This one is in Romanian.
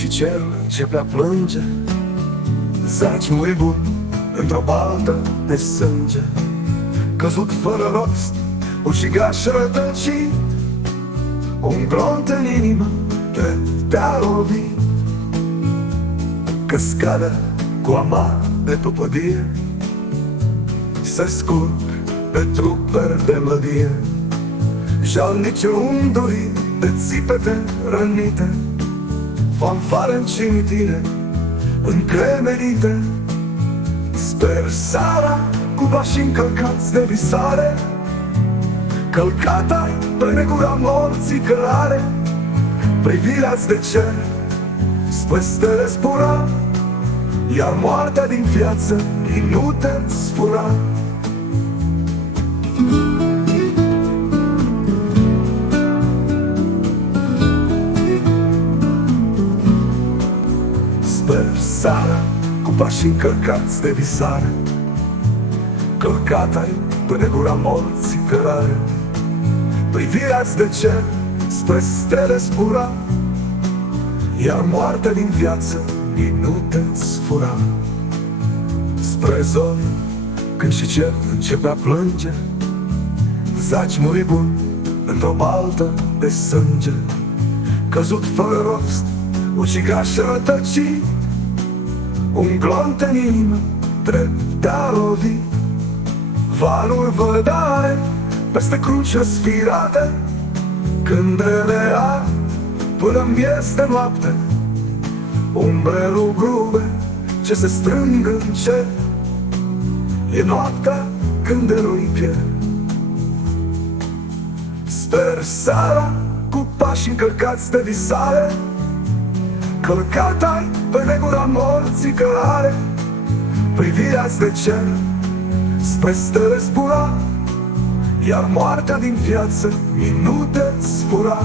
și cerul începe a plânge, zaci muribund într-o baltă de sânge. Căzut fără rost, ucigaș rătăcit, un glonț în inimă te-a lovit. Căscadă cu amar de tupădie, se scurg pe trupuri de mlădie, jalnice unduri de țipete rănite, fanfare în cimitire încremenite. Sper seara cu pași încălcați de visare, călcat-ai pe negura morții cărare. Privirea-ți de cer spre stele zbura, iar moartea din viață minute-ți fura. Sper seara cu pași încărcați de visare, călcat-ai pe negura morții cărare. Privirea-ți de cer spre stele zbura, iar moartea din viață minute-ți fura. Spre zori, când și cer începe a plânge, zaci muribund într-o baltă de sânge. Căzut fără rost, ucigaș rătăcit, un glonț în inimă te-a lovit. Valuri vădare peste cruce sfirate, cândrele ard până în miez de noapte, umbre lugubre ce se strâng în cer. E noaptea când eroi pierd. Sper seara cu pași încărcați de visare, călcat-ai pe negura morții cărare. Privirea-ți de cer spre stele zbura, iar moartea din viață minute-ți fura.